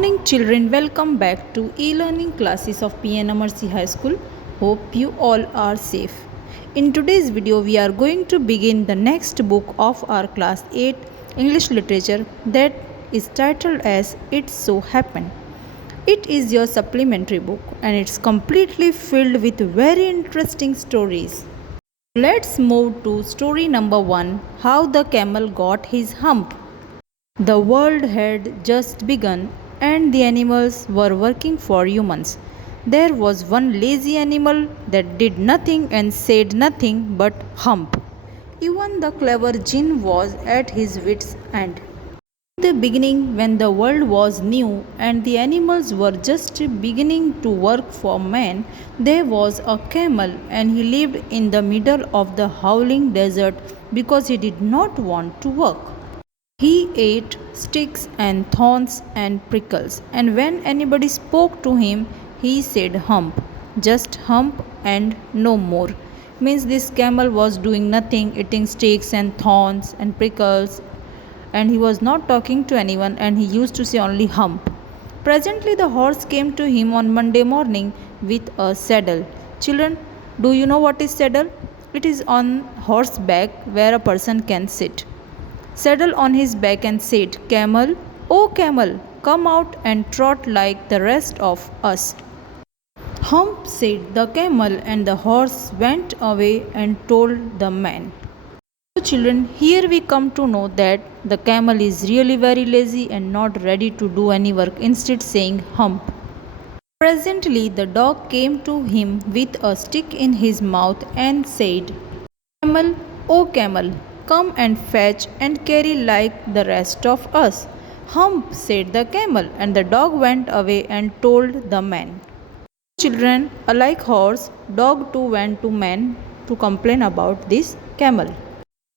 Morning children, welcome back to e-learning classes of PNMRC High School. Hope you all are safe. In today's video we are going to begin the next book of our class 8 English literature that is titled as It So Happened. It is your supplementary book and it's completely filled with very interesting stories. Let's move to story number 1, How the Camel Got His Hump. The world had just begun and the animals were working for humans. There was one lazy animal that did nothing and said nothing but hump. Even the clever Jinn was at his wits' end. In the beginning, when the world was new and the animals were just beginning to work for man, there was a camel and he lived in the middle of the howling desert because he did not want to work. He ate sticks and thorns and prickles, and when anybody spoke to him, he said hump, just hump and no more. Means this camel was doing nothing, eating sticks and thorns and prickles, and he was not talking to anyone, and he used to say only hump. Presently, the horse came to him on Monday morning with a saddle. Children, do you know what is saddle? It is on horseback where a person can sit. Saddle on his back and said, Camel, oh camel, come out and trot like the rest of us. Hump, said the camel, and the horse went away and told the man. So children, here we come to know that the camel is really very lazy and not ready to do any work, instead saying hump. Presently the dog came to him with a stick in his mouth and said, Camel, oh camel, come and fetch and carry like the rest of us. Hump, said the camel, and the dog went away and told the man. Children, alike horse, dog too went to man to complain about this camel.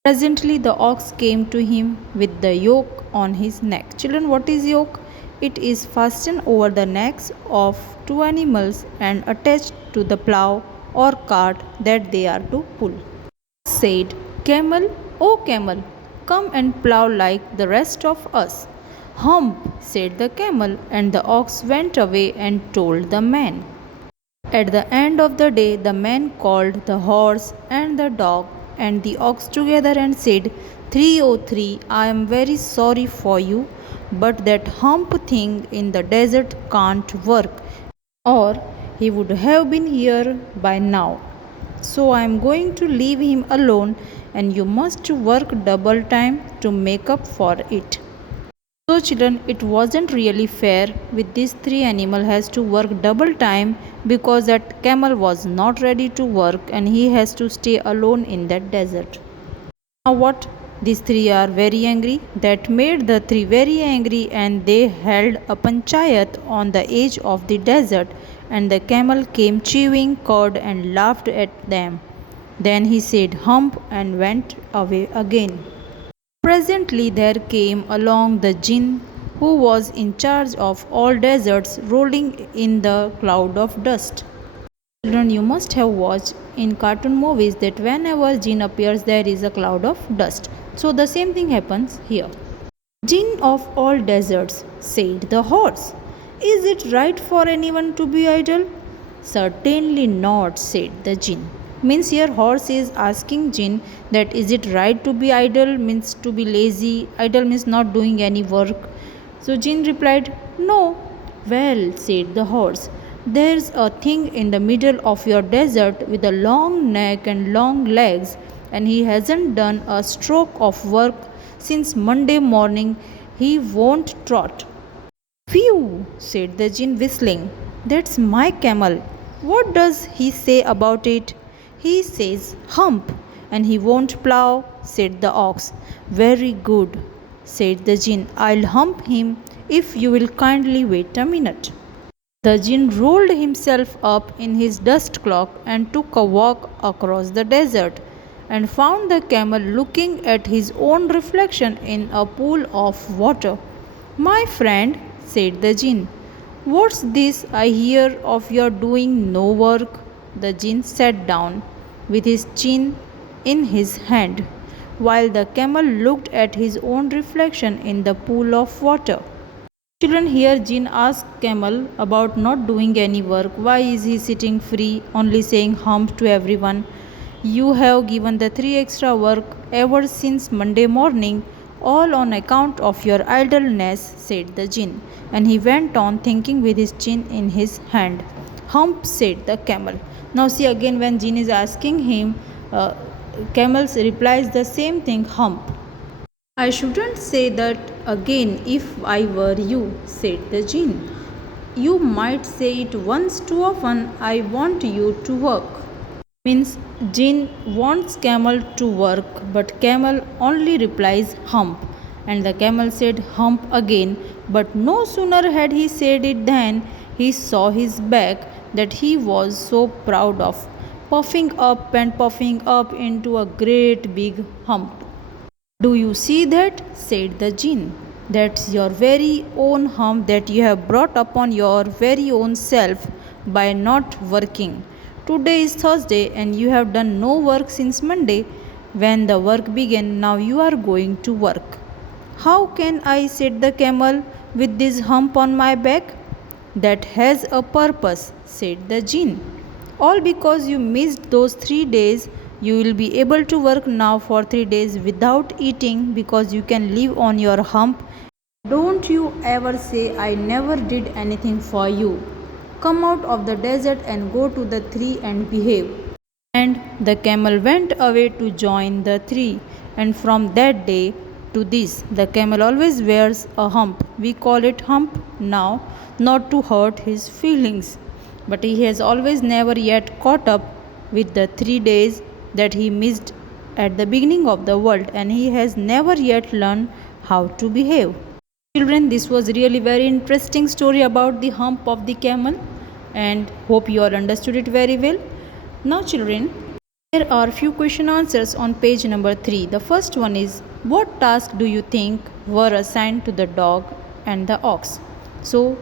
Presently the ox came to him with the yoke on his neck. Children, what is yoke? It is fastened over the necks of two animals and attached to the plough or cart that they are to pull. Said, Camel, oh camel, come and plough like the rest of us. Hump, said the camel, and the ox went away and told the man. At the end of the day, the man called the horse and the dog and the ox together and said, 303, I am very sorry for you, but that hump thing in the desert can't work, or he would have been here by now. So I am going to leave him alone, and you must work double time to make up for it. So children, it wasn't really fair with these three animals has to work double time because that camel was not ready to work and he has to stay alone in that desert. Now what? These three are very angry. That made the three very angry and they held a panchayat on the edge of the desert, and the camel came chewing cud and laughed at them. Then he said hump and went away again. Presently there came along the Jinn who was in charge of all deserts, rolling in the cloud of dust. Children, you must have watched in cartoon movies that whenever Jinn appears there is a cloud of dust. So the same thing happens here. Jinn of all deserts, said the horse, is it right for anyone to be idle? Certainly not, said the Jinn. Means here horse is asking Jinn that is it right to be idle, means to be lazy. Idle means not doing any work. So Jinn replied, no. Well, said the horse, there's a thing in the middle of your desert with a long neck and long legs, and he hasn't done a stroke of work since Monday morning. He won't trot. Phew, said the Jinn whistling, that's my camel. What does he say about it? He says hump, and he won't plough, said the ox. Very good, said the Jinn. I'll hump him if you will kindly wait a minute. The Jinn rolled himself up in his dust cloak and took a walk across the desert and found the camel looking at his own reflection in a pool of water. My friend, said the Jinn, what's this I hear of your doing no work? The Jinn sat down with his chin in his hand, while the camel looked at his own reflection in the pool of water. Children, here Jin asked Camel about not doing any work. Why is he sitting free, only saying hump to everyone? You have given the three extra work ever since Monday morning, all on account of your idleness, said the Jinn. And he went on thinking with his chin in his hand. Hump, said the camel. Now see again when Jinn is asking him, camels replies the same thing, hump. I shouldn't say that again if I were you, said the Jinn. You might say it once too often. I want you to work. Means Jinn wants camel to work, but camel only replies hump. And the camel said hump again, but no sooner had he said it than he saw his back that he was so proud of, puffing up and puffing up into a great big hump. Do you see that? Said the Jinn. That's your very own hump that you have brought upon your very own self by not working. Today is Thursday and you have done no work since Monday. When the work began, now you are going to work. How can I, said the camel, with this hump on my back? That has a purpose, said the Jinn. All because you missed those 3 days. You will be able to work now for 3 days without eating because you can live on your hump. Don't you ever say I never did anything for you. Come out of the desert and go to the tree and behave. And the camel went away to join the tree. And from that day to this, the camel always wears a hump. We call it hump now, not to hurt his feelings. But he has always never yet caught up with the 3 days that he missed at the beginning of the world, and he has never yet learned how to behave. Children, this was really very interesting story about the hump of the camel, and hope you all understood it very well. Now children, here are few question answers on page number 3. The first one is, what task do you think were assigned to the dog and the ox? So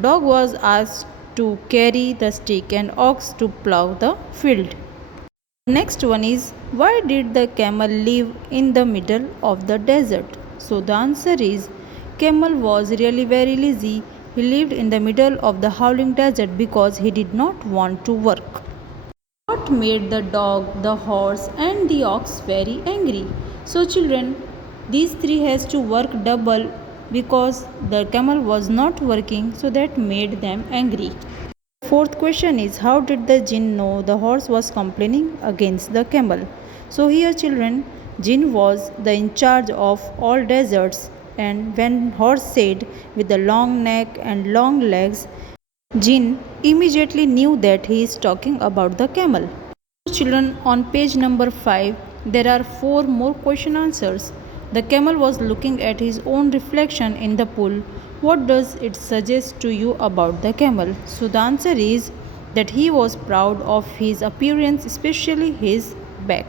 dog was asked to carry the stick and ox to plow the field. Next one is, why did the camel live in the middle of the desert? So the answer is, camel was really very lazy. He lived in the middle of the howling desert because he did not want to work. What made the dog, the horse and the ox very angry? So children, these three has to work double because the camel was not working, so that made them angry. Fourth question is, how did the Jinn know the horse was complaining against the camel? So here children, Jinn was the in charge of all deserts, and when horse said with the long neck and long legs, Jinn immediately knew that he is talking about the camel. Children, on page number 5 there are 4 more question answers. The camel was looking at his own reflection in the pool. What does it suggest to you about the camel? So the answer is that he was proud of his appearance, especially his back.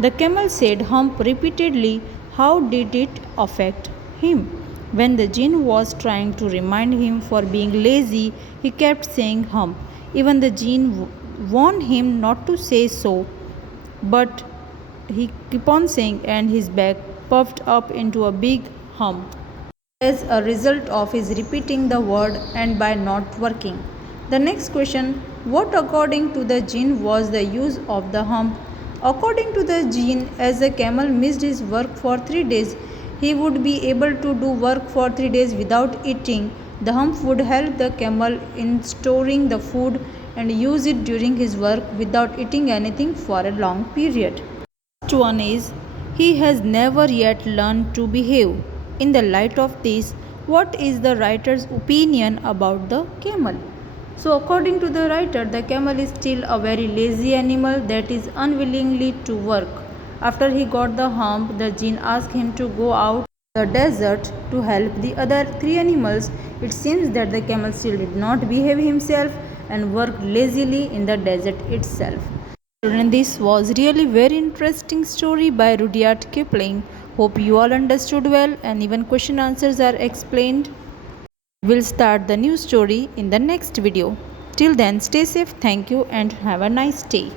The camel said hump repeatedly. How did it affect him? When the Jinn was trying to remind him for being lazy, he kept saying hump. Even the Jinn warned him not to say so, but he kept on saying, and his back puffed up into a big hump as a result of his repeating the word and by not working. The next question, what according to the Jinn was the use of the hump? According to the Jinn, as the camel missed his work for 3 days, he would be able to do work for 3 days without eating. The hump would help the camel in storing the food and use it during his work without eating anything for a long period. Next one is, he has never yet learned to behave. In the light of this, what is the writer's opinion about the camel? So according to the writer, the camel is still a very lazy animal that is unwillingly to work. After he got the hump, the Jinn asked him to go out the desert to help the other 3 animals. It seems that the camel still did not behave himself and worked lazily in the desert itself. Children, this was really very interesting story by Rudyard Kipling. Hope you all understood well and even question answers are explained. We'll start the new story in the next video. Till then, stay safe, thank you and have a nice day.